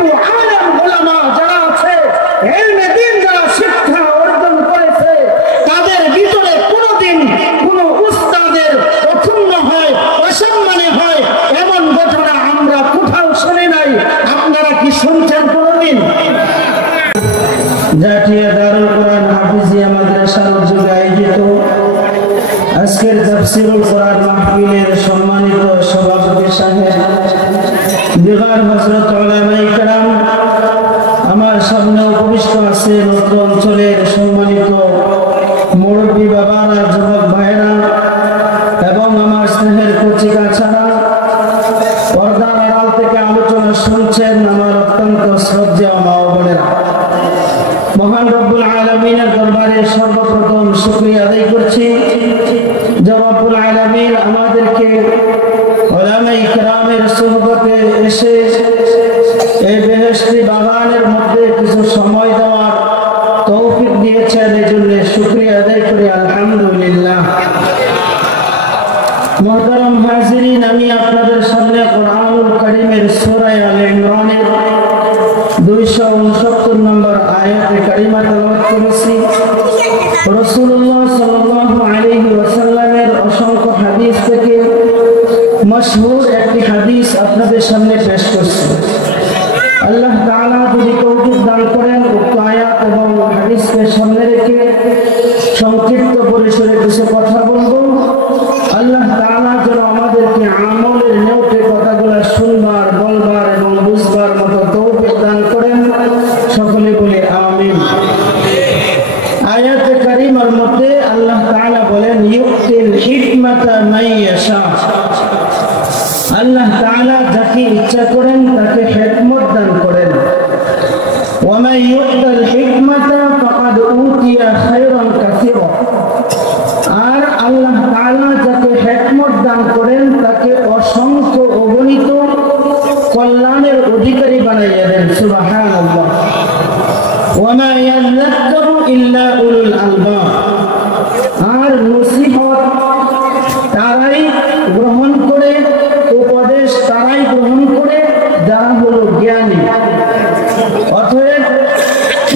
কিন্তু আলেম উলামা যারা আছে, ইলমে দ্বীন যারা শিক্ষা অর্জন করেছে, তাদের ভিতরে কোনোদিন কোনো উস্তাদের অক্ষুণ্ণ হয়, অসম্মানে হয়, এমন ঘটনা আমরা কোথাও শুনি নাই। আপনারা কি শুনছেন কোনোদিন? জাতীয় দারুল কোরআন হাফিজিয়া মাদ্রাসার উদ্যোগে আয়োজিত আজকের তাফসীরুল কোরআন মাহফিলের সম্মানিত সভাপতি সাহেব, দিগার হযরত উলামায়ে কেরাম, আমার সামনে উপবিষ্ট আছে নতুন অঞ্চলের সম্মানিত মুরব্বী বাবারা, যুবক ভাইরা এবং আমার স্নেহের কচিকাছারা, পর্দার আড়াল থেকে আলোচনা শুনছেন আমার অত্যন্ত শ্রদ্ধেয় মা ও বোনেরা। মহান রব্বুল আলামিনের দরবারে সর্বপ্রথম শুকরিয়া আদায় করছি যে রব্বুল আলামিন আমাদেরকে উলামায়ে কেরামের সুহবতে এসে এই বেহেশতি বাগানের মধ্যে কিছু সময় দেওয়ার তৌফিক দিয়েছেন, এই জন্য শুকরিয়া আদায় করি আলহামদুলিল্লাহ। মুহতারাম হাজিরিন, আমি আপনাদের সামনে কোরআনুল কারীমের সূরা আলে ইমরানের 269 নম্বর আয়াতে কারিমা তেলাওয়াত করেছি। রাসূলুল্লাহ সাল্লাল্লাহু আলাইহি ওয়াসাল্লামের অসংখ্য হাদিস থেকে মশহুর একটি হাদিস আপনাদের সামনে পেশ করছি। আল্লাহ তাআলা যদি তৌফিক দান করেন, উক্ত আয়াত এবং হাদিসকে সামনে রেখে সংক্ষিপ্ত পরিসরে কিছু কথা বলবো। আল্লাহ তাআলা যেন আমাদেরকে আমলের নেউতে কথাগুলো শুনবার, বলবার এবং বুঝবার মতো তৌফিক দান করেন। সকলে বলে আমিন। আয়াতে কারিমার মধ্যে আল্লাহ তাআলা বলেন, ইউতিল হিকমাতা মান ইয়াশা। আল্লাহ তাআলা যাকে ইচ্ছা করেন তাকে হিকমত দান করেন। ওয়া মান ইউতিল হিকমাতা ফাকাদ উতিয়া খায়রান কাসীরা। আর আল্লাহ তাআলা যাকে হিকমত দান করেন তাকে অসংখ্য অগণিত কল্যাণের অধিকারী বানাইয়া দেন। সুবহানাল্লাহ। ওয়া মা ইয়াযাক্কারু ইল্লা উলুল আলবাব। আর নসিহত তারাই গ্রহণ করে, উপদেশ তারাই গ্রহণ করে যারা হলো জ্ঞানী। অতএব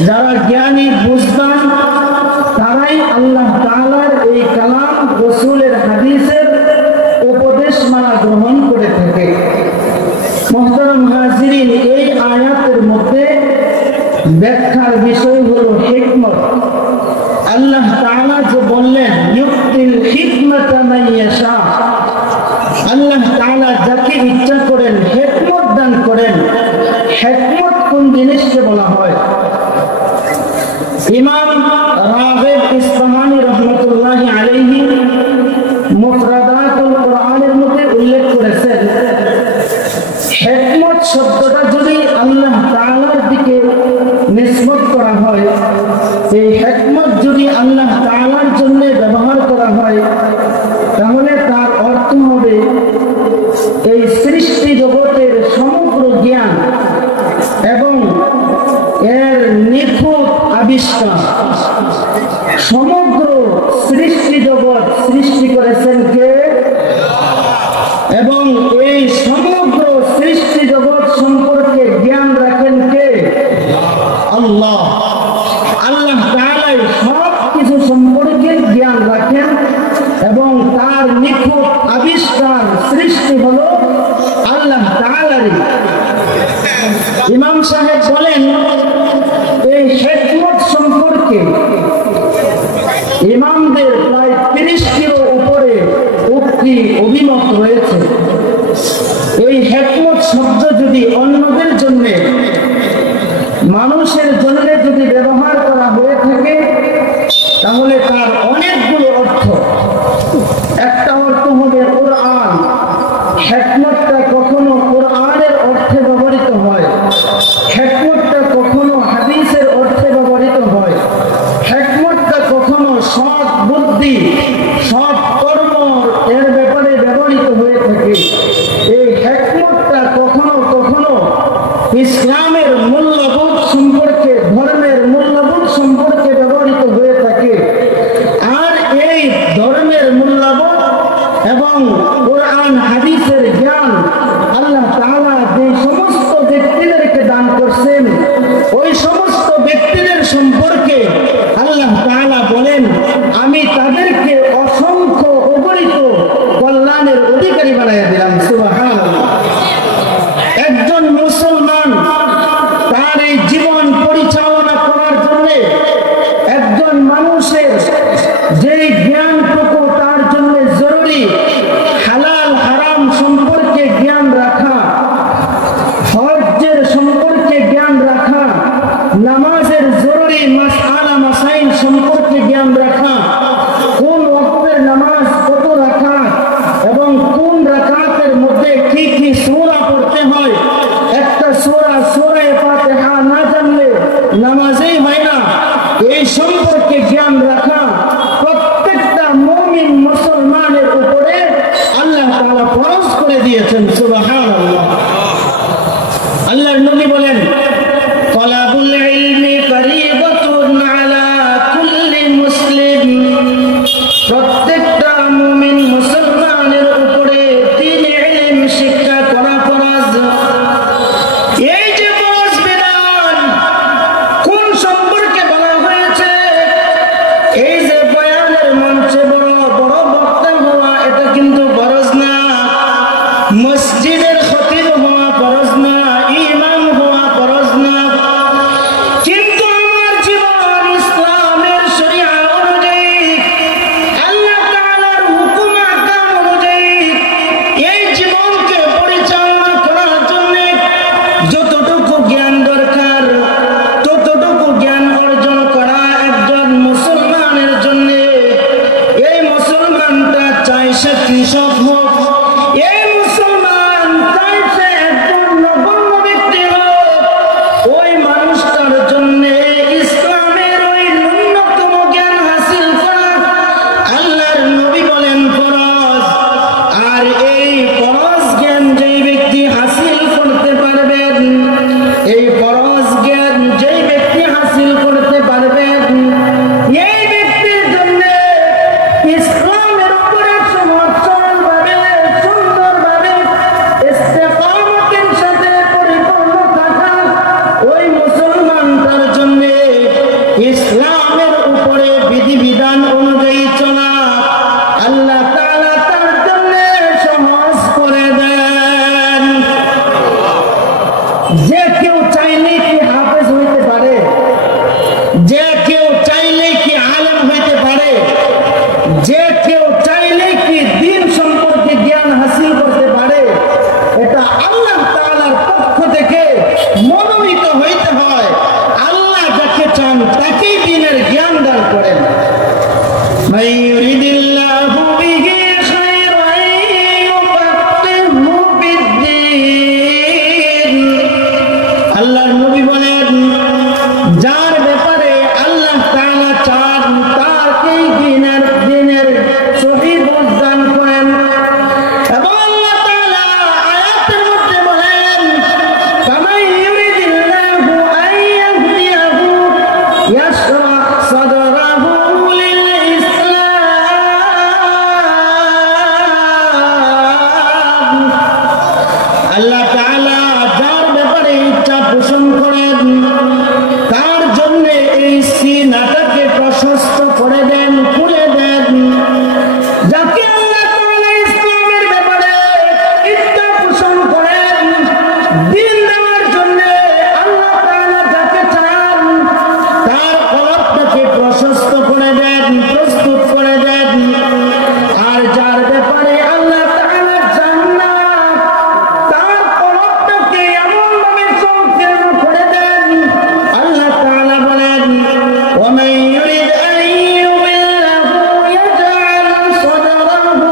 যারা জ্ঞানী বুঝবান তারাই আল্লাহ তাআলার এই কালাম, রাসূলের হাদিসের উপদেশ মানা গ্রহণ করে থাকে। মুহতারাম হাজিরিন, এই আয়াতের মধ্যে ব্যাখ্যার বিষয় হলো হিকমত। আল্লাহ তাআলা যে বললেন ইউতিল হিকমাতা মান ইয়াশা, আল্লাহ তাআলা যাকে ইচ্ছা করেন হিকমত দান করেন। হিকমত কোন জিনিসকে বলা হয়? ইমাম রাগিব ইসফাহানি রাহমাতুল্লাহি আলাইহি মুফরাদাতুল কোরআনের মধ্যে উল্লেখ করেছেন, হিকমত শব্দটা যদি আল্লাহ তাআলার দিকে নিসবত করা হয়, এই হিকমত যদি আল্লাহ তাআলার জন্য ব্যবহার করা হয়, তাহলে তার অর্থ হবে এই সৃষ্টি জগতের সমগ্র জ্ঞান এবং এর নিখুঁত আবিষ্কার। সমগ্র সৃষ্টি জগৎ সৃষ্টি করেছেন কে? এবং এই সমগ্র সৃষ্টি জগৎ সম্পর্কে জ্ঞান রাখেন কে? আল্লাহ। আল্লাহ তাআলাই সব কিছু সম্পর্কে জ্ঞান রাখেন এবং তার নিখুঁত আবিষ্কার সৃষ্টি হলো আল্লাহ তাআলারই। ইমাম সাহেব বলেন, এই হিকমত সম্পর্কে ইমামদের প্রায় 30টিরও উপরে উক্তি, অভিমত রয়েছে। এই হিকমত শব্দ যদি অন্যদের জন্য, মানুষের জন্য যদি ব্যবহার করা হয়ে থাকে, তাহলে তার অনেকগুলো অর্থ। একটা অর্থ হবে কোরআন। হিকমতটা কখনো কোরআনের অর্থে ব্যবহৃত হয়, হিকমতটা কখনো হাদিসের অর্থে ব্যবহৃত হয়, হিকমতটা কখনো সৎ বুদ্ধি, সৎ কর্ম এর ব্যাপারে ব্যবহৃত হয়ে থাকে। এই হিকমতটা কখনো কখনো ইসলামের মূল্যবোধ সম্পর্কে, ধর্মের মূল্যবোধ সম্পর্কে ব্যবহৃত হয়ে থাকে। আর এই ধর্মের মূল্যবোধ এবং কোরআন হাদিসের জ্ঞান আল্লাহ তাআলা যে সমস্ত ব্যক্তিদেরকে দান অধিকারী বানাইয়া দিলাম। সুবহানাল্লাহ। একজন মুসলমান তার এই জীবন পরিচালনা করার জন্য একজন মানুষের যে জ্ঞানটুকু তার জন্য জরুরি, হালাল হারাম সম্পর্কে জ্ঞান রাখা, হজ্জের সম্পর্কে জ্ঞান রাখা, নামাজের জরুরি মাসআলা মাসাইল সম্পর্কে জ্ঞান রাখা, কোন ওয়াক্তের নামাজ কত রাকাত এবং কোন রাকাতের মধ্যে কি কি সূরা পড়তে হয়, একটা সূরা সূরা ফাতিহা না জানলে নামাজই হয় না, এই সম্পর্কে জ্ঞান রাখা প্রত্যেকটা মুমিন মুসলমানের উপরে আল্লাহ তাআলা ফরজ করে দিয়েছেন। সুবহানাল্লাহ। আল্লাহর নবী বলেন, তালাবুল ইলমি ফরিদাতুন আলা কুল্লি মুসলিম, প্রত্যেকটা মুমিন মুসলমানের উপরে দ্বীন ইলম শিক্ষা করা ফরজ। এই যে ফরজ বিধান কোন সম্পর্কে বলা হয়েছে, এই যে বয়ানের মঞ্চে বড় বড় বক্তা হওয়া এটা কিন্তু ফরজ না, মসজিদের খতিব হওয়া ফরজ না, ইমাম হওয়া ফরজ না, কিন্তু আমার জীবন ইসলামের শরিয়া অনুযায়ী আল্লাহ তাআলার হুকুম আহকাম অনুযায়ী এই জীবনকে পরিচালনা করার জন্য যতটুকু জ্ঞান দরকার ততটুকু জ্ঞান অর্জন করা একজন মুসলমানের জন্য। এই মুসলমানটা চাই সে কৃষক হোক, এই মুসলমান চাই সে একজন নগণ্য ব্যক্তি হোক, ওই মানুষটার জন্য ইসলামের ওই ন্যূনতম জ্ঞান হাসিল করা আল্লাহর নবী বলেন ফরজ। আর এই ফরজ জ্ঞান যেই ব্যক্তি হাসিল করতে পারবেন, এই ফরজ জ্ঞান যেই ব্যক্তি হাসিল করতে পারবেন, এই ব্যক্তির জন্য ইসলামের উপরে সচলভাবে সুন্দরভাবে ইস্তেকামতের সাথে পরিপূর্ণ থাকা, ওই মুসলমানটার জন্য ইসলামের উপরে বিধিবিধান অনুযায়ী চলা আল্লাহ তাআলা তার জন্য সহজ করে দেন। যে কেউ চাইলেই কি হাফেজ হইতে পারে, যে কেউ চাইলেই কি আলেম হইতে পারে, যে কেউ চাইলেই কি দ্বীন সম্পর্কে জ্ঞান হাসিল করতে পারে, এটা আল্লাহ তাআলার পক্ষ থেকে মনোনীত হইতে হয়। আল্লাহ যাকে চান তাকেই দ্বীনের জ্ঞান দান করেন। মান ইউরিদিল্লাহু বিহি খায়রান ইউফাক্কিহহু ফিদ্দীন। আল্লাহর নবী বলেন, যার ব্যাপারে আল্লাহ তাআলা চান তাকেই দ্বীনের সহিহ বুঝ দান করেন। এবং আল্লাহ তাআলা আয়াতের মধ্যে বলেন, কামা ইউরিদিল্লাহু আন ইয়াহদিয়াহু ইয়াশরাহ সাদরাহু লিল ইসলাম। আল্লাহ তাআলা যার ব্যাপারে ইচ্ছা পোষণ করেন তার জন্য এই সিনাটাকে প্রশস্ত করে দেন, খুলে দেন। যাকে আল্লাহ তাআলা ইসলামের ব্যাপারে ইচ্ছা পোষণ করেন, দ্বীন দেওয়ার জন্য আল্লাহ তাআলা যাকে চান তার কলবটাকে প্রশস্ত করে দেন, প্রস্তুত করে দেন। আর যার ব্যাপারে আল্লাহ তাআলা চান না তার কলবটাকে এমনভাবে সংকীর্ণ করে দেন। আল্লাহ তাআলা বলেন, ওয়ামান ইউরিদ আন ইউমিল্লাহু ইয়াজআল সাদরাহু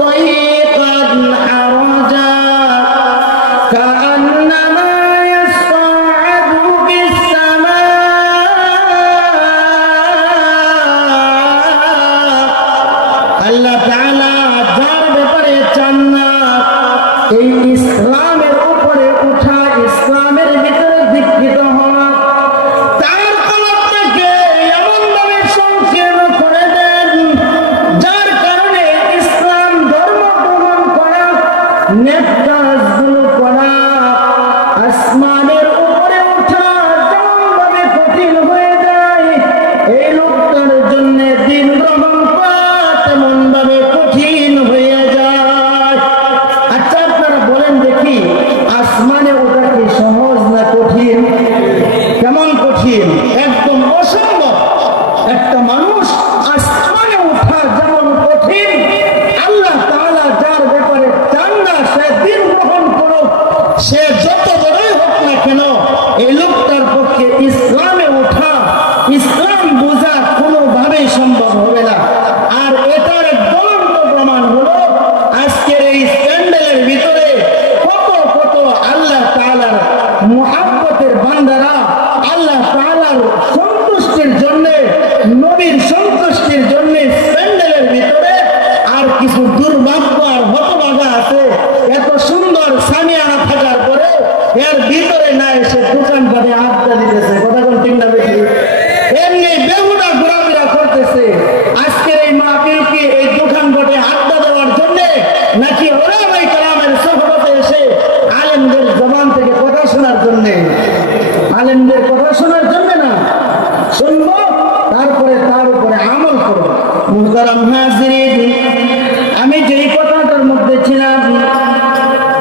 দায়ীকান হারাজা কাআন্নামা ইয়াসআদু ফিস সামা। আল্লাহ তাআলা যার ব্যাপারে চান না এই ইসলামের উপরে উঠা, ইসলামের ভিতরে দীক্ষিত হওয়া, তার কলবটাকে এমনভাবে সংকীর্ণ করে দেন যার কারণে ইসলাম ধর্ম গ্রহণ করা, নেক কাজগুলো করা, আসমানের উপরে ওঠা যেমনভাবে কঠিন হয়ে যায়, এই লোকটার জন্য দ্বীন গ্রহণ করা তেমন ভাবে কঠিন হয়ে যায়।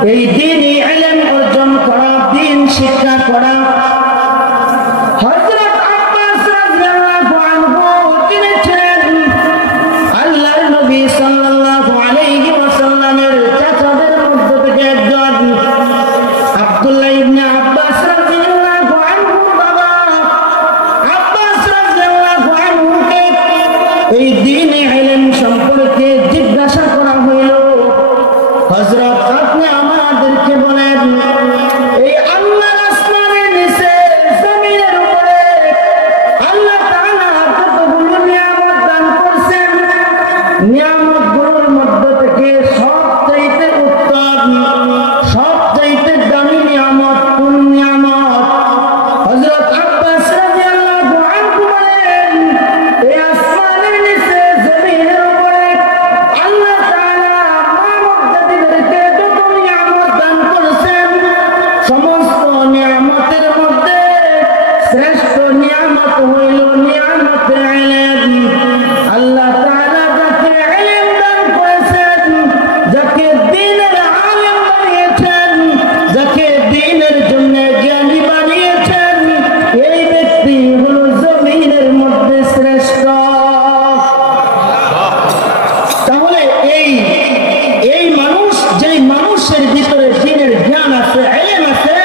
এই দ্বীনি ইলম অর্জন করা, দ্বীন শিক্ষা করা। হযরত আব্বাস রাদিয়াল্লাহু আনহু তিনি ছিলেন আল্লাহর নবী সাল্লাল্লাহু আলাইহি ওয়াসাল্লামের চাচাদের মধ্যে থেকে একজন। আব্দুল্লাহ ইবনে আব্বাস রাদিয়াল্লাহু আনহু বাবা আব্বাস রাদিয়াল্লাহু আনহুকে এই দ্বীনি ইলম সম্পর্কে জিজ্ঞাসা করা হইল, হযরত আপনি আমাদেরকে বলেন এই আল্লাহর আসমানের নিচে জমিনের উপরে আল্লাহ তাআলা কতগুলো নিয়ামত দান করেছেন, নিয়ামতগুলোর মধ্যে থেকে সবচাইতে উত্তম সবচাইতে দামি নিয়ামত কোন নিয়ামত? হযরত আব্বাস রাদিয়াল্লাহু আনহু বলেন এই আসমানের নিচে জমিনের উপরে আল্লাহ তাআলা মানব জাতিদেরকে যত নিয়ামত দান করেছেন সমস্ত নিয়ামতের মধ্যে শ্রেষ্ঠ নিয়ামত হইল নিয়ামতে ইলম। আল্লাহ তাআলা যাকে ইলম দান করেছেন, যাকে দ্বীনের আলেম বানিয়েছেন, যাকে দ্বীনের জন্য জ্ঞানী বানিয়েছেন, এই ব্যক্তি হলো জমিনের মধ্যে শ্রেষ্ঠ। তাহলে এই মানুষ, যেই মানুষের ভিতরে দ্বীনের জ্ঞান আছে, ইলম আছে,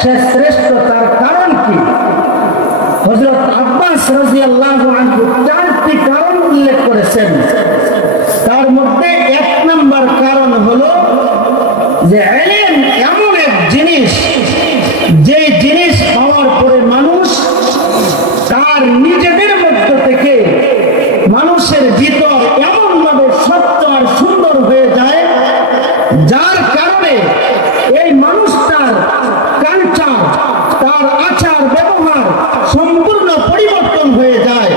সে শ্রেষ্ঠ। তার কারণ কি? হযরত আব্বাস রাদিয়াল্লাহু আনহু চারটি কারণ উল্লেখ করেছেন। তার মধ্যে এক নম্বর কারণ হলো যে ইলম এমন এক জিনিস, যে জিনিস পাওয়ার পরে মানুষ তার নিজেদের মধ্য থেকে মানুষের ভিতর এমন ভাবে সত্য আর সুন্দর হয়ে যায়, যার কারণে এই মানুষটার কালচার, তার আচার ব্যবহার সম্পূর্ণ পরিবর্তন হয়ে যায়।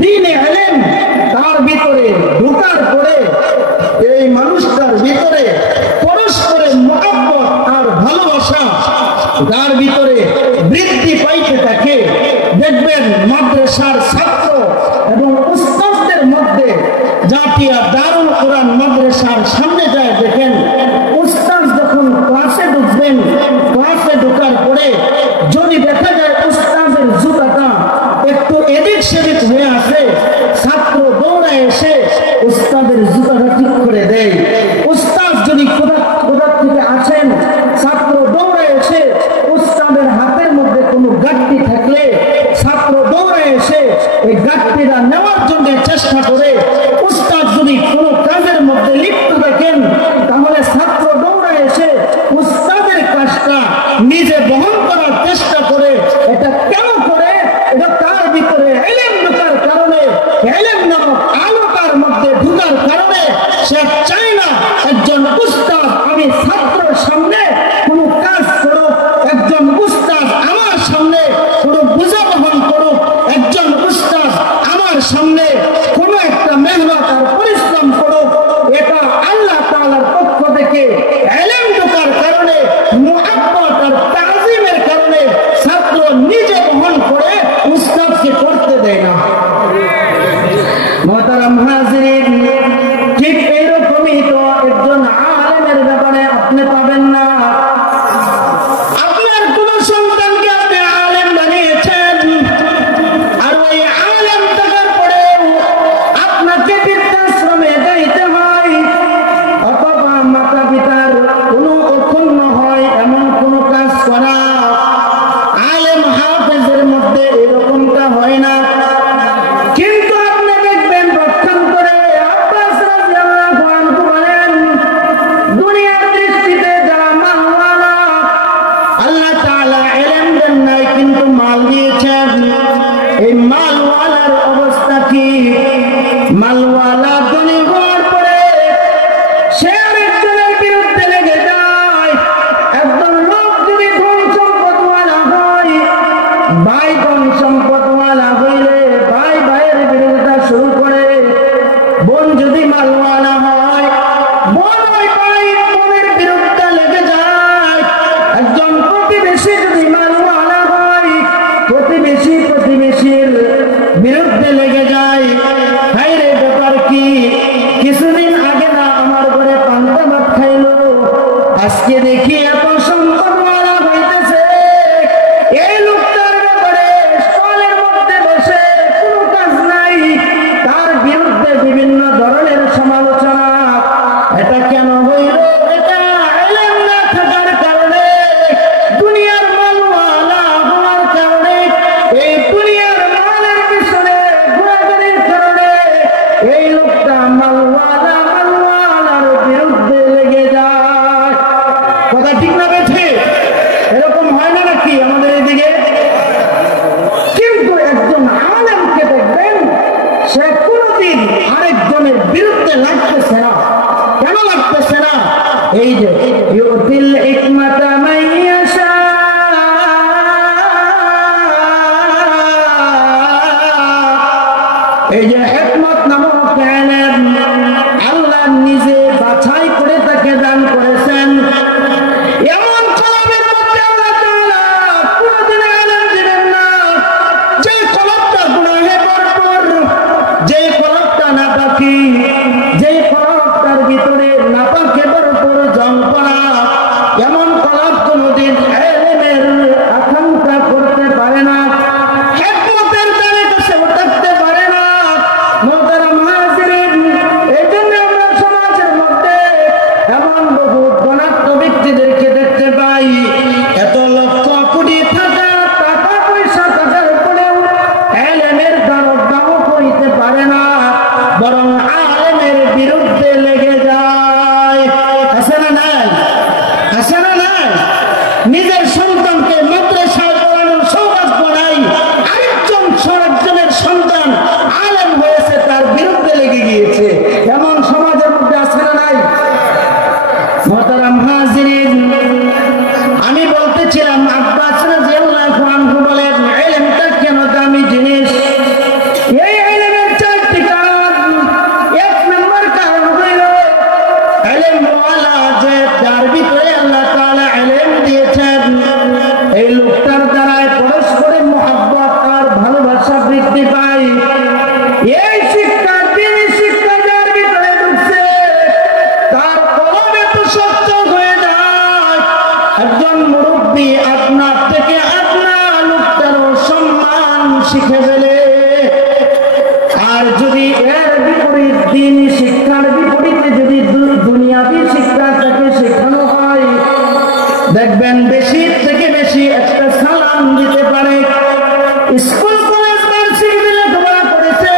দ্বীনে ইলম তার ভিতরে ঢোকার পরে এই মানুষটার ভিতরে পরস্পরের মহব্বত আর ভালোবাসা তার ভিতরে বৃদ্ধি পাইতে থাকে। দেখবেন মাদ্রাসার ছাত্র এবং উস্তাদদের মধ্যে, জাতীয় দারুল কোরআন মাদ্রাসার সামনে যায় দেখেন, উস্তাদ যখন ক্লাসে ঢুকবেন, ক্লাসে ঢোকার পরে যদি দেখা যায় উস্তাদের জুতাটা একটু এদিক সেদিক হয়ে আসে, ছাত্র দৌড়ায় এসে উস্তাদের জুতাটা ঠিক করে দেয়। উস্তাদ যদি কোথা থেকে আসেন, ছাত্র দৌড়ায় এসে উস্তাদের হাতের মধ্যে কোনো গাঁটটি থাকলে ছাত্র দৌড়ায় এসে এই আজকে দেখি এত সম্পদ মারা হইতেছে, এই লোকটার ব্যাপারে স্টলের মধ্যে বসে কোনো কাজ নাই, তার বিরুদ্ধে বিভিন্ন ধরনের সমালোচনা। এটা কেন হইল? এটা ইলম না থাকার কারণে, দুনিয়ার মালওয়ালা হওয়ার কারণে, এই দুনিয়ার মালের পিছনে ঘোরাঘুরির কারণে এই লোকটা মালওয়ালার বিরুদ্ধে লেগে যায়। কথা ঠিক না বেঠে? এরকম হয় না নাকি আমাদের এদিকে? কিন্তু একজন আলেমকে দেখবেন সে কোনদিন আরেকজনের বিরুদ্ধে লাগতেছে না। কেন লাগতেছে না? এই যে ইউতিল হিকমাতা মাইয়াশা, এই যে হিকমত নামক ইলম আল্লাহ নিজে বাছাই করে তাকে দান করেছেন। এমন কলমের মধ্যে আল্লাহ তাআলা কোনদিন ইলম দিবেন না যে কলমটা গুনাহে ভরপুর, যে কলমটা নাপাকি, যে কলমটার ভিতরে নাপাকে ভরপুর জংপনা, এমন কলম কোনদিন ইলমের আকাঙ্ক্ষা করতে পারে না, হিকমতের দ্বারে কাছে উঠতে পারে না। মোহতারাম হাজিরিন, এই জন্য আমরা সমাজের মধ্যে এমন বহু ধনাঢ্য ব্যক্তিদেরকে দেখতে পাই, এত লক্ষ কোটি টাকা পয়সা থাকার পরেও ইলমের দাম করিতে পারে না, বরং আলেমের বিরুদ্ধে লেগে যায়। আছে না নাই? আছে না নাই? নিজের সন্তানকে মাদ্রাসায় পড়ানোর সৌভাগ্য নাই, আরেকজনের সন্তান আলেম হয়েছে তার বিরুদ্ধে লেগে গিয়েছে। এমন সমাজের মধ্যে আছে না নাই? মুহতারাম হাজিরিন, আমি বলতেছিলাম আব্বাস রাদিয়াল্লাহু আনহু বলেন ইলমটা কেন দামি জিনিস। এই ইলমের চারটি কারণ। এক নম্বর কারণ হইল ইলমওয়ালা যে যার ভিতরে আল্লাহ তাআলা ইলম দিয়েছেন, এই লোকটার দ্বারাই পরস্পরে মহব্বত আর ভালোবাসা বৃদ্ধি পায়। এই শিক্ষা, দিনী শিক্ষা যার ভিতরে ঢুকছে তার কলম এত শক্ত হয়ে যায়, একজন মুরব্বী আপনার থেকে আপনার লোকটারও সম্মান শিখে ফেলে। আর যদি এর বিপরীত দিনী শিক্ষার বিপরীতে যদি দুনিয়াবী শিক্ষা তাকে শেখানো হয়, দেখবেন বেশি থেকে বেশি একটা সালাম দিতে পারে। স্কুল কলেজ ভার্সিটিতে লেখাপড়া করেছে,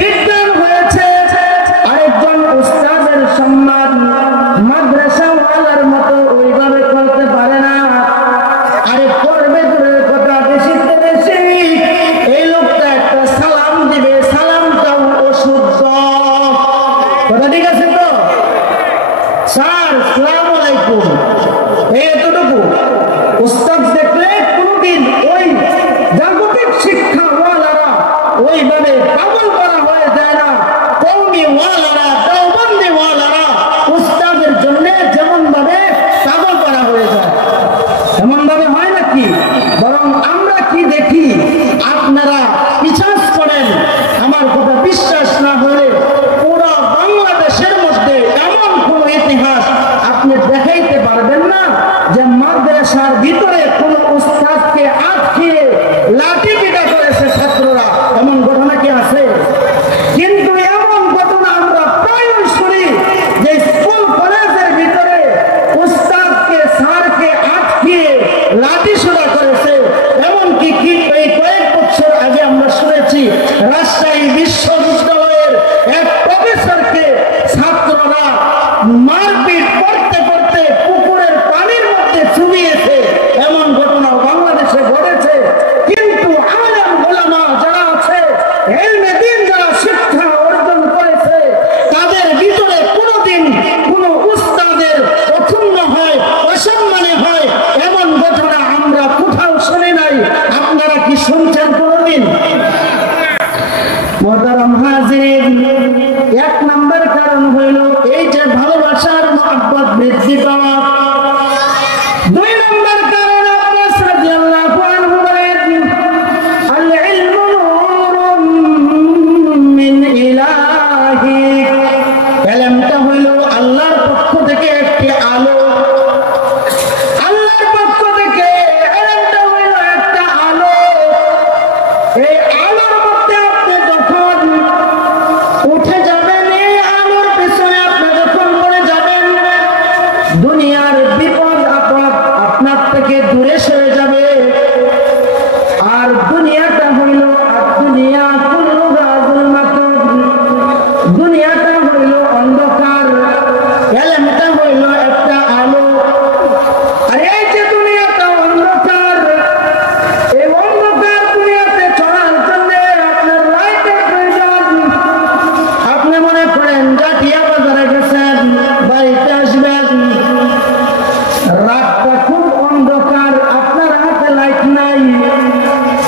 বিজ্ঞান হয়েছে, আরেকজন উস্তাদের সম্মান মাদ্রাসাওয়ালার মতো ওইভাবে করতে পারে না। আরে করবে দূরের কথা, বেশি থেকে বেশি এই লোকটা একটা সালাম দিবে, সালামটাও অশুদ্ধ। কথা ঠিক আছে তো? স্যার আসসালামু আলাইকুম, এই এতটুকু। উস্তাদ দেখলে কোনদিন ওই জাগতিক শিক্ষাওয়ালারা ওইভাবে পাগল করা হয়ে যায় না। কওমিওয়ালারা, দেওবন্দিওয়ালারা উস্তাদের জন্য যেমন ভাবে পাগল করা হয়ে যায়, এমন ভাবে হয় নাকি? বরং আমরা কি দেখি, আপনারা বিশ্বাস করেন, আমার কথা বিশ্বাস না হলে পুরো বাংলাদেশের মধ্যে এমন কোন ইতিহাস আপনি দেখাইতে পারবেন না যে মাদ্রাসার ভিতরে কোন উস্তাদকে আটকে লাঠি পিটা করেছে ছাত্ররা। এমন ঘটনা কি আছে? কিন্তু এমন ঘটনা আমরা প্রায়ই শুনি যে স্কুল কলেজের ভিতরে উস্তাদকে স্যারকে আটকে লাঠি সোজা করেছে। এমনকি এই কয়েক বছর আগে আমরা শুনেছি রাজশাহী বিশ্ববিদ্যালয়ের এক প্রফেসরকে ছাত্ররা মারপিট করতে করতে পুকুরের পানির মধ্যে চুবিয়েছে। এমন ঘটনাও বাংলাদেশে ঘটেছে। কিন্তু আলেম ওলামা যারা আছে, ইলমে দ্বীন যারা শিক্ষা অর্জন করেছে, তাদের ভিতরে কোনোদিন কোনো উস্তাদের অক্ষুণ্ণ হয়, অসম্মানে হয়, এমন ঘটনা আমরা কোথাও শুনি নাই। আপনারা কি শুনছেন কোনোদিন? মুহতারাম হাজিরিন, এক নম্বর কারণ হইল এই যে ভালোবাসার মহব্বত বৃদ্ধি পাওয়া। দুই নম্বর কারণ আব্বাস রাদিয়াল্লাহু আনহু বলেন আল ইলমু নূরুম মিন ইলাহি, ইলমটা হইল আল্লাহর পক্ষ থেকে একটি আলো। দুনিয়ার বিপদ আপদ আপনার থেকে দূরে সরে যাবে। আর দুনিয়াটা হইল দুনিয়া কুল্লুহা যুলমাতুন, দুনিয়াটা হইল অন্ধকার, ইলমটা হইল একটা আলো। আর এই যে দুনিয়াটা অন্ধকার, এই অন্ধকার দুনিয়াতে চলার জন্য আপনার লাইটের প্রয়োজন। আপনি মনে করেন জাটিয়া বাজারে গেছেন, বাড়িতে আসবেন, রাতটা খুব অন্ধকার, আপনার হাতে লাইট নাই।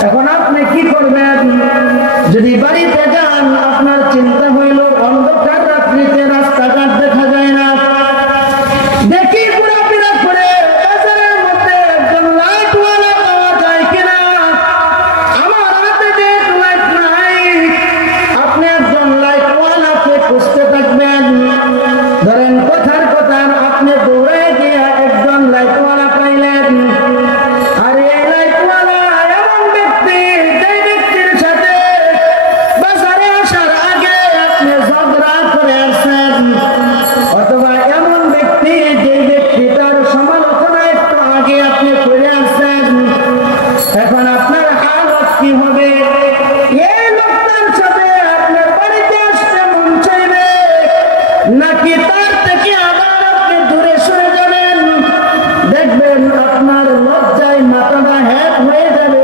এখন আপনি কি করবেন? যদি বাড়িতে যান, আপনার চিন্তা হইল অন্ধকার রাত্রিতে রাস্তাঘাট দেখা যায় না, দেখি ঘোরাফেরা করে বাজারের মধ্যে একজন লাইটওয়ালা পাওয়া যায় কিনা। আমার হাতে যে লাইট নাই, আপনি একজন লাইটওয়ালাকে খুঁজতে থাকবেন। ধরেন কথার কথা আপনি দৌড়ে গিয়ে একজন লাইটওয়ালা পাইলেন। আর এই লাইটওয়ালা এমন ব্যক্তি, যে ব্যক্তির সাথে বাজারে আসার আগে আপনি ঝগড়া করে আসছেন, অথবা এমন ব্যক্তি যে ব্যক্তিটার সমালোচনা একটু আগে আপনি করে আসছেন। এখন আপনার হালত কি হবে? এই লোকটার সাথে আপনার বাড়িতে আসতে মন চাইবে, নাকি তার থেকে আবার আপনি দূরে সরে যাবেন? দেখবেন আপনার লজ্জায় মাথাটা হ্যাক হয়ে যাবে।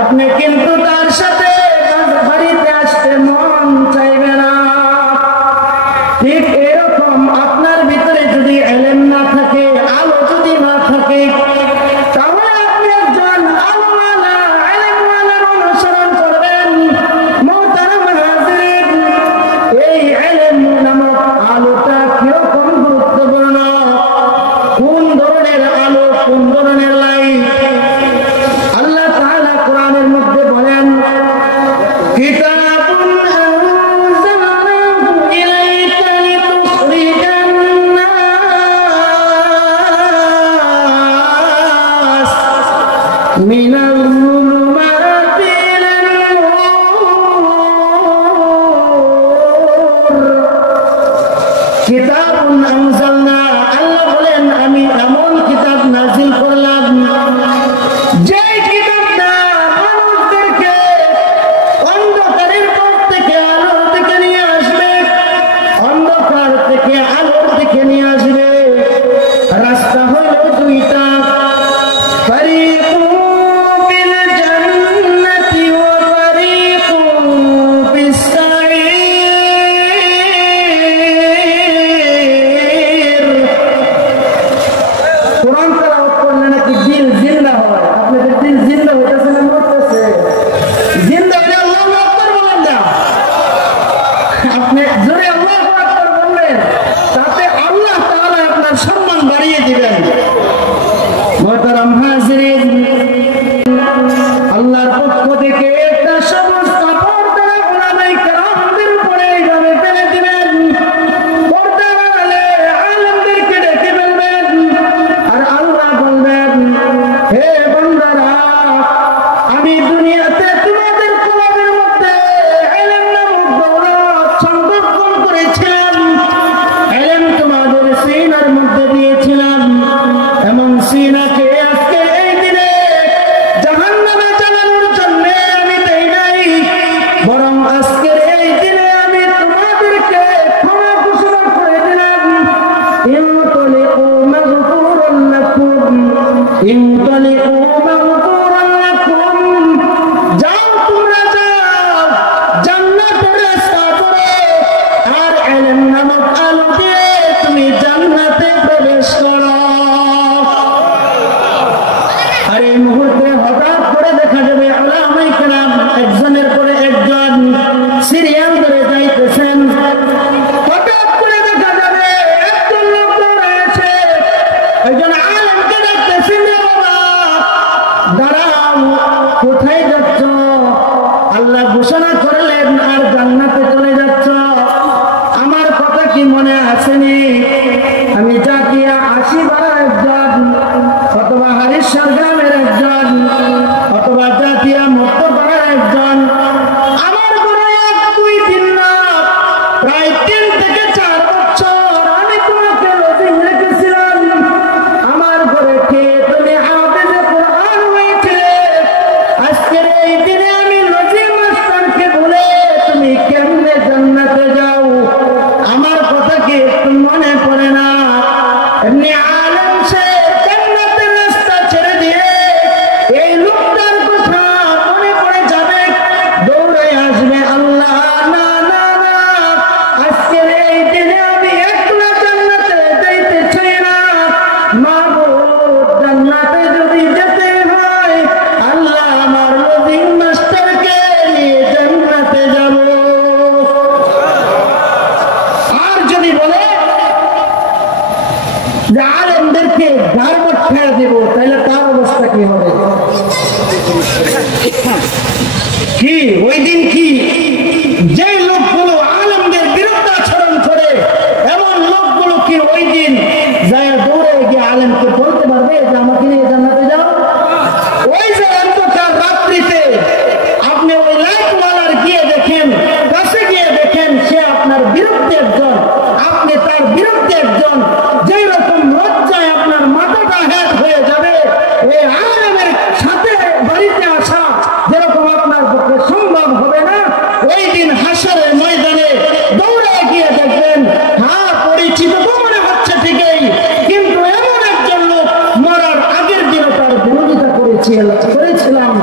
আপনি কিন্তু তার সাথে বাড়িতে আসতে মন চাইবে না। ঠিক এরকম আপনার ভিতরে যদি ইলম না থাকে, আলো যদি না থাকে, তাহলে আপনি একজন আলোওয়ালা, ইলমওয়ালার অনুসরণ করবেন। মুহতারাম হাজিরিন, এই ইলম নামক আলোটা কিরকম গুরুত্বপূর্ণ, কোন ধরনের আলো, কোন ধরনের লাইট? আল্লাহ তাআলা কোরআনের মধ্যে বলেন, কিতাবুন আনজালনাহু ইলাইকা লিতুখরিজান নাস মিনাল যুলুমাতি ইলান নূর। কিতাবুন আনজালনা, আল্লাহ বলেন আমি এমন কিতাব নাযিল করলাম, যে কিতাবটা মানুষদেরকে অন্ধকারের পথ থেকে আলোর দিকে নিয়ে আসবে, অন্ধকার থেকে আলোর দিকে নিয়ে আসবে। রাস্তা হলো দুইটা, ফারিকুন বিল জান্নাতি ওয়া ফারিকুন বিস সাঈর। কোরআন তেলাওয়াত করলে নাকি দিল জিন্দা হয়। আপনাদের দিল জিন্দা হইতেছে না মরতেছে? জিন্দা হলে আল্লাহু আকবার বলেন না। আপনি জোরে আল্লাহু আকবার বলবেন, তাতে আল্লাহ তাআলা আপনার সম্মান বাড়িয়ে দিবেন। মুহতারাম হাজিরিন, আল্লাহর পক্ষ থেকে একটা সবুজ কাপড় দ্বারা উলামায়ে কেরামদের উপরে এইভাবে ফেলে দিবেন। পর্দা বাড়ালে আলেমদেরকে ডেকে ফেলবেন। আর আল্লাহ বলবেন, হে বান্দারা, আমি দুনিয়াতে তোমাদের কলবের মধ্যে ইলম নামক দৌলত সংরক্ষণ করেছিলাম। ইলম তোমাদের সিনার মধ্যে দিয়েছিলাম। এমন সিনাকে আজকে এই দিনে জাহান্নামে জ্বালানোর জন্য আমি দেই নাই, বরং আজকের এই দিনে আমি তোমাদেরকে ক্ষমা ঘোষণা করে দিলাম। ইনতালিকু মাগফুরুন লাকুম, ইনতালিকু মাগফুরুন লাকুম, যাও তোমরা যাও জান্নাতের রাস্তা ধরে, আর ইলম নামক আলো দিয়ে তুমি জান্নাতে প্রবেশ করো। আর এই মুহূর্তে হঠাৎ করে দেখা যাবে উলামায়ে কেরাম একজনের পরে একজন সিরিয়াল ধরে যাইতেছেন। হঠাৎ করে দেখা যাবে একজন লোক রয়েছে, একজন আলেমকে ডাকতেছেন, বাবা দাঁড়াও, কোথায় যাচ্ছ? আল্লাহ ঘোষণা করলেন আর জান্নাতে চলে যাচ্ছ। আমার কথা কি মনে আসেনি? আমি জাকিয়া ৮০ বারা একজন, অথবা হারিশার গ্রামের একজন, অথবা জাকিয়া মধ্যপাড়ার একজন। আমার ঘরে ১, ২, ৩ না, প্রায় ৩ থেকে ৪ বছর আমি তোমাকে লজিং রেখেছি। এমনি আলেম সে জান্নাতের রাস্তা ছেড়ে দিয়ে এই লোকটার কথা মনে পড়ে যাবে, দৌড়ে আসবে, আল্লাহ না না না, আজকের এই দিনে আমি একলা জান্নাতে যাইতে চাই না, মাবুদ জান্নাতে যদি যেতে হয় আল্লাহ আমার রবিন মাস্টারকে নিয়ে জান্নাতে যাব। আর যদি বলে যে আলেমদেরকে গারমত ছেড়ে দেব, তাহলে তার অবস্থা কি হবে? কি ওই দিন কি যে লোকগুলো আলেমদের বিরুদ্ধে আচরণ করে, এমন লোকগুলো কি ওই দিন যায় দৌড়ে গিয়ে আলেমকে বলতে পারবে যে আমাকে নিয়ে জান্নাতে যাও? ওই যে অন্ধকার রাত্রিতে আপনি ওই লাইটওয়ালার গিয়ে দেখেন, কাছে গিয়ে দেখেন, সে আপনার বিরুদ্ধে একজন, আপনি তার বিরুদ্ধে একজন, যেই রকম লজ্জায় আপনার মাথাটা হ্যাট হয়ে যাবে, এই আলেমের সাথে বাড়িতে আসা যেরকম আপনার পক্ষে সম্ভব হবে না, ওই দিন হাসরের ময়দানে দৌড়ে গিয়ে দেখবেন, হ্যাঁ পরিচিত তো মনে হচ্ছে ঠিকই, কিন্তু এমন একজন লোক মরার আগের দিনে তার বিরোধিতা করেছিলাম,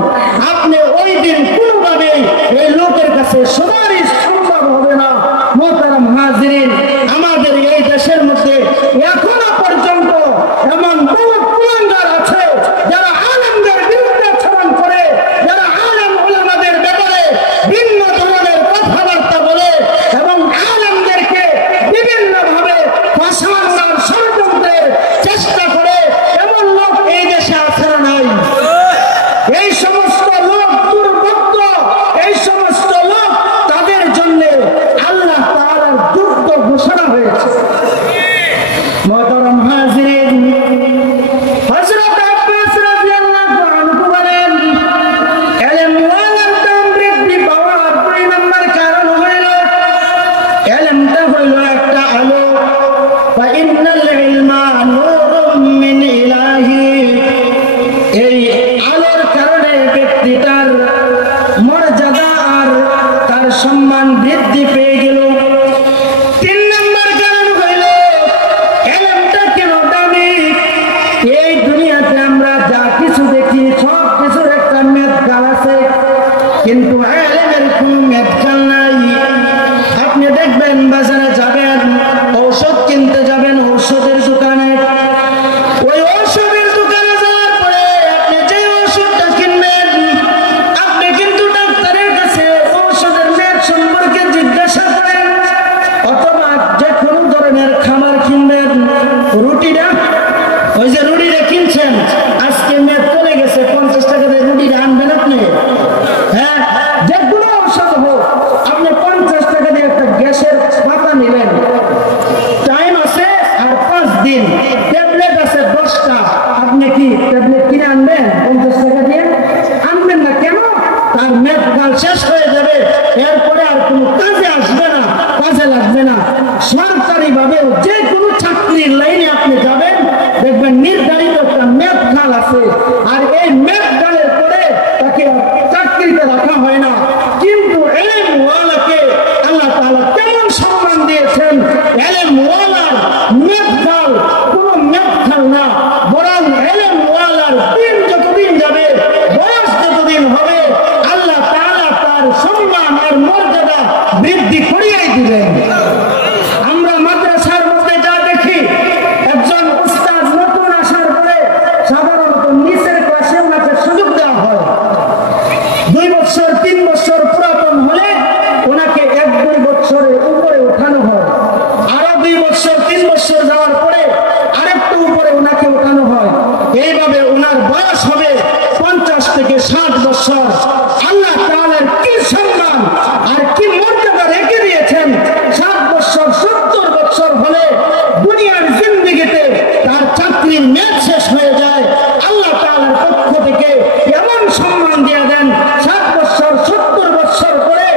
আপনি ওই দিন কোনোভাবেই এই লোকের কাছে সুপারিশ সম্ভব হবে না। মোহতারাম হাজিরিন, আমাদের এই দেশের মধ্যে এখনো পর্যন্ত এমন বহু কুলাঙ্গার আছে যারা আলেমদের বিরুদ্ধে আচরণ করে, যারা আলেম উলামাদের ব্যাপারে ভিন্ন ধরনের কথাবার্তা বলে এবং আলেমদেরকে বিভিন্নভাবে ফাঁসানোর ষড়যন্ত্রের চেষ্টা করে, এমন লোক এই দেশে আছে না নাই? এই সমস্ত লোক দুর্ভোগ্য, এই সমস্ত লোক, তাদের জন্য আল্লাহ তাআলার যুদ্ধ ঘোষণা হয়েছে। মুহতারাম হাজিরিন, হযরত আব্বাস রাদিয়াল্লাহু আনহু বলেন, ইলম ওয়ালার দাম বৃদ্ধি পাওয়ার 2 নম্বর কারণ হইল, ইলমটা হইল একটা আলো। ফা ইন্নাল ইলমা নূরুম মিন ইলাহি, এই আলোর কারণে ব্যক্তিটার মর্যাদা আর তার সম্মান বৃদ্ধি পেয়ে গেল। 3 নম্বর কারণ হইল, ইলমটা কেন দামি? এই দুনিয়াতে আমরা যা কিছু দেখি সব কিছুর একটা মেদকাল আছে, কিন্তু ইলমের কোনো মেদকাল নাই। আপনি দেখবেন বাজারে যাবেন, ঔষধ কিনতে যাবেন, ঔষধের দোকানে, ওই ঔষধের দোকানে যাওয়ার পরে আপনি যে ওষুধটা কিনবেন, আপনি কিন্তু ডাক্তারের কাছে ঔষধের মেয়াদ সম্পর্কে জিজ্ঞাসা করেন, অথবা যে কোনো ধরনের খাবার কিনবেন, রুটিটা, ওই যে রুটিটা কিনছেন, আজকে মেয়াদ চলে গেছে, 50 টাকা দিয়ে রুটিটা আনবেন আপনি? হ্যাঁ, যে কোনো ঔষধ হোক, আপনি 50 টাকা দিয়ে একটা গ্যাসের পাতা নিলেন, টাইম আছে আর 5 দিন, ট্যাবলেট আছে 10টা, আপনি কি ট্যাবলেট কিনে আনবেন 50 টাকা দিয়ে? আনবেন না। কেন? তার মেয়াদকাল শেষ হয়ে যাবে, এরপরে আর কোনো কাজে আসবে না, কাজে লাগবে না। সরকারি ভাবে যে কোনো চাকরির লাইনে আপনি যাবেন, দেখবেন নির্ধারিত একটা মেয়াদকাল আছে, আর এই মেয়াদকালের পরে তাকে চাকরিতে রাখা হয় না। কিন্তু ইলম ওয়ালাকে আল্লাহ তাআলা কেমন সম্মান দিয়েছেন! ইলম ওয়ালার মেয়াদকাল কোনো মেয়াদকাল না, বরং ইলম ওয়ালার দিন যতদিন যাবে, বয়স যতদিন হবে, আল্লাহ তাআলা তার সম্মান আর মর্যাদা বৃদ্ধি করিয়াই দিবেন। আমরা মাদ্রাসার মধ্যে যা দেখি, একজন উস্তাদ নতুন আসার পরে সাধারণত নিচের ক্লাসে ওনাকে সুযোগ দেওয়া হয়। 2 বছর 3 বছর পুরাতন হলে ওনাকে 1-2 বছরের উপরে উঠানো হয়, আরো 2 বছর 3 বছর যাওয়ার পরে আরেকটু উপরে ওনাকে উঠানো হয়। এইভাবে ওনার বয়স হবে 50 থেকে 60 বছর। আল্লাহ তাআলার কি সম্মান আর কি মর্যাদা রেখে দিয়েছেন! 60 বছর 70 বছর হলে দুনিয়ার জিন্দেগিতে তার চাকরির মেয়াদ শেষ হয়ে যায়, আল্লাহ তাআলার পক্ষ থেকে এমন সম্মান দিয়ে দেন, 60 বছর 70 বছর পরে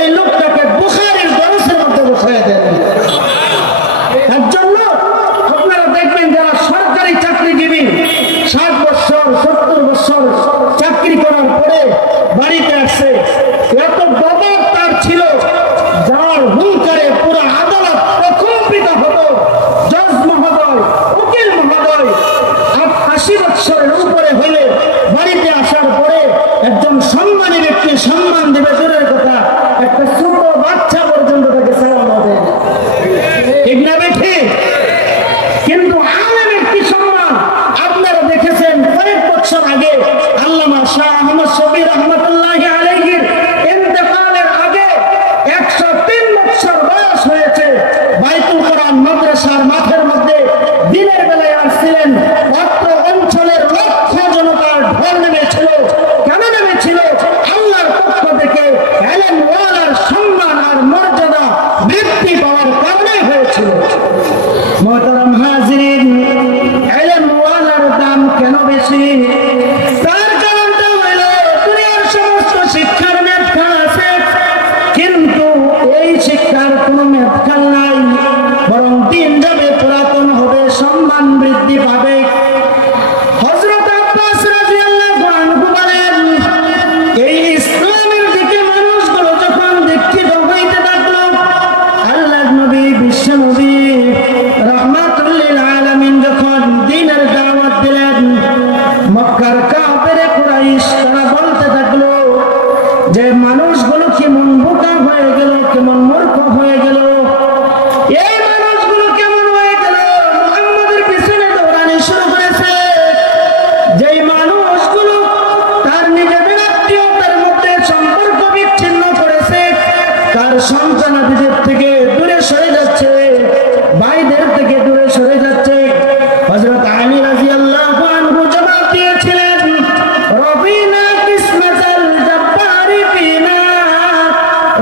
এই লোকটাকে বুখারীর দরসের মধ্যে বসায় দেন। একজন লোক আপনারা দেখবেন যারা সরকারি চাকরিজীবী, 60 বছর 70 বছর চাকরি করার পরে বাড়িতে আসছে, এত বাবা তার ছিল, যার হুঙ্কারে পুরো আদালত প্রকম্পিত হতো, জজ মহোদয়, উকিল বৃদ্ধি পাবে। হযরত আব্বাস রাদিয়াল্লাহু আনহু বলেন, এই ইসলামের দিকে মানুষগুলো যখন দীক্ষিত হইতে থাকলো, আল্লাহর নবী বিশ্ব নবী রাহমাতুল লিল আলামিন যখন দ্বীনের দাওয়াত দিলেন, মক্কার কাফের কুরাইশ তারা বলতে থাকলো যে মানুষগুলো কেমন বোকা হয়ে গেল, কেমন মূর্খ হয়ে গেল, এই মানুষগুলো কেমন হয়ে গেল, মুহাম্মদের পিছনে দৌড়ানি শুরু করেছে। যেই মানুষগুলো তার নিজেদের আত্মীয়তার মধ্যে সম্পর্ক বিচ্ছিন্ন করেছে, তার সন্তানাদিদের থেকে দূরে সরে যাচ্ছে, ভাইদের থেকে দূরে সরে যাচ্ছে। হযরত আলী রাদিয়াল্লাহু আনহু জবাব দিয়েছিলেন, রবিনা কিসমাতাল জব্বারি ফিনা,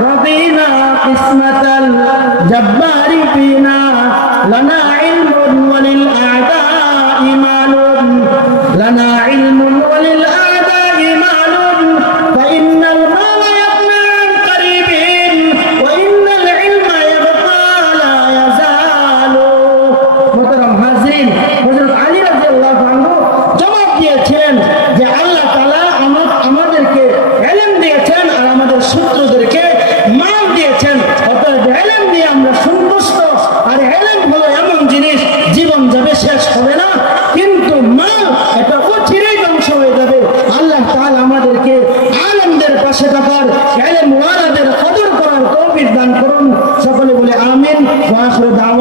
রবিনা কিসমাতাল জব্বারি ফিনা, লানা ইলমুন ওয়ালিল আ'দাই মালুন, লানা ইলমুন ওয়ালিল আ'দাই মালুন, ফাইন্নাল মালা ইয়াবনা আন করিবিন ওয়া ইন্নাল ইলমা ইয়াবকা লা ইয়াজালু। মুহতারাম হাজিরিন, হযরত আলী রাদিয়াল্লাহু আনহু জবাব দিয়েছিলেন যে আল্লাহ তাআলা আমাদেরকে ইলম দিয়েছেন আর আমাদের শত্রুদেরকে মাল দিয়েছেন। অর্থাৎ ইলম দিয়ে আমরা সন্তুষ্ট, আর ইলম হলো এমন জিনিস জীবন যাবে শেষ হবে না, কিন্তু মাল এটা অচিরেই ধ্বংস হয়ে যাবে। আল্লাহ তাআলা আমাদেরকে আলেমদের পাশে থাকার, ইলম ওয়ালাদের কদর করার তৌফিক দান করুন। সকলে বলে আমিন। ওয়া আখিরু দাওয়ানা।